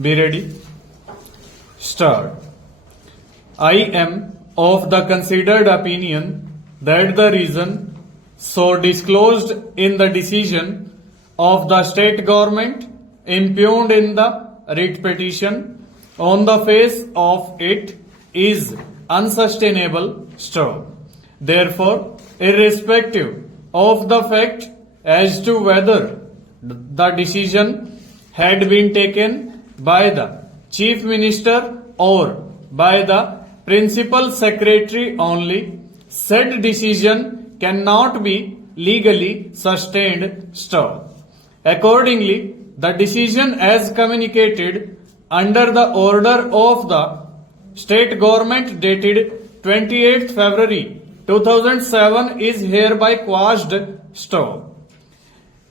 Be ready. Start. I am of the considered opinion that the reason so disclosed in the decision of the state government impugned in the writ petition on the face of it is unsustainable. Therefore, irrespective of the fact as to whether the decision had been taken by the Chief Minister or by the Principal Secretary only, said decision cannot be legally sustained. Accordingly, the decision as communicated under the order of the state government dated 28th February 2007 is hereby quashed.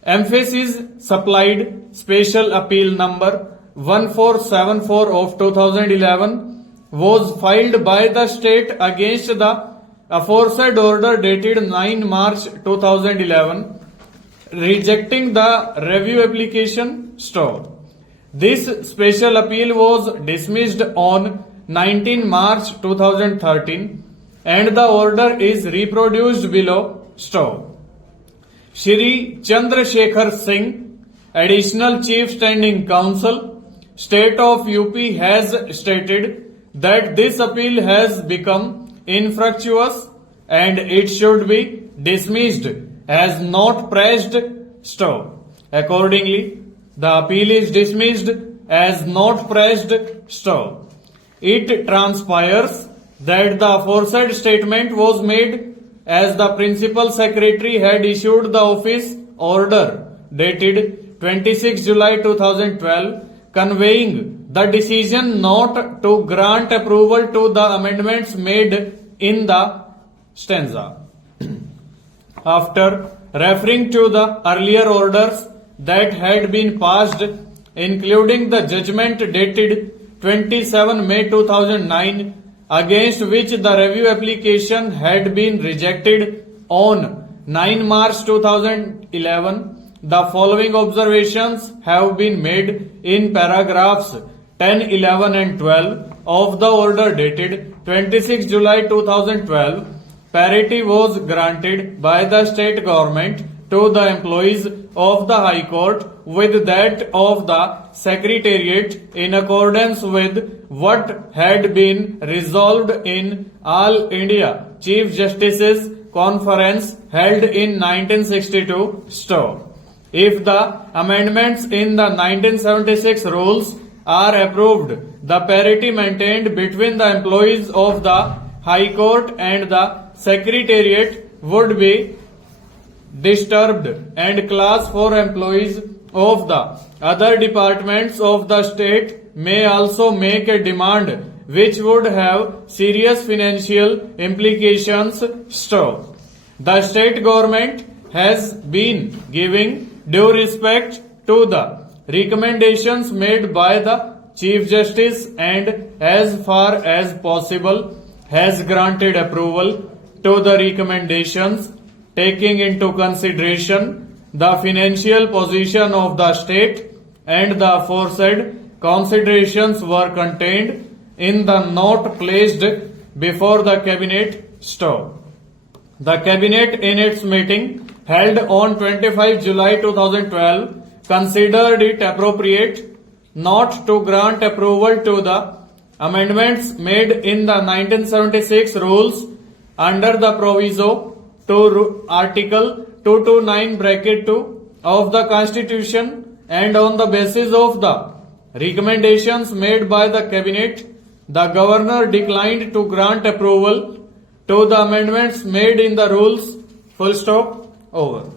Emphasis supplied. Special appeal number 1474 of 2011 was filed by the state against the aforesaid order dated 9 March 2011 rejecting the review application. This special appeal was dismissed on 19 March 2013 and the order is reproduced below. Shri Chandrasekhar Singh, Additional Chief Standing Counsel, State of UP has stated that this appeal has become infructuous and it should be dismissed as not pressed. Accordingly, the appeal is dismissed as not pressed. It transpires that the aforesaid statement was made as the Principal Secretary had issued the office order dated 26 July 2012 conveying the decision not to grant approval to the amendments made in the stanza. After referring to the earlier orders that had been passed, including the judgment dated 27 May 2009, against which the review application had been rejected on 9 March 2011, the following observations have been made in paragraphs 10, 11 and 12 of the order dated 26 July 2012. Parity was granted by the state government to the employees of the High Court with that of the Secretariat in accordance with what had been resolved in All India Chief Justices Conference held in 1962. If the amendments in the 1976 rules are approved, the parity maintained between the employees of the High Court and the Secretariat would be disturbed, and Class 4 employees of the other departments of the state may also make a demand which would have serious financial implications. The state government has been giving due respect to the recommendations made by the Chief Justice and as far as possible has granted approval to the recommendations taking into consideration the financial position of the state, and the aforesaid considerations were contained in the note placed before the Cabinet. The Cabinet in its meeting held on 25 July 2012 considered it appropriate not to grant approval to the amendments made in the 1976 rules under the proviso to Article 229(2) of the Constitution, and on the basis of the recommendations made by the Cabinet, the Governor declined to grant approval to the amendments made in the rules. Over.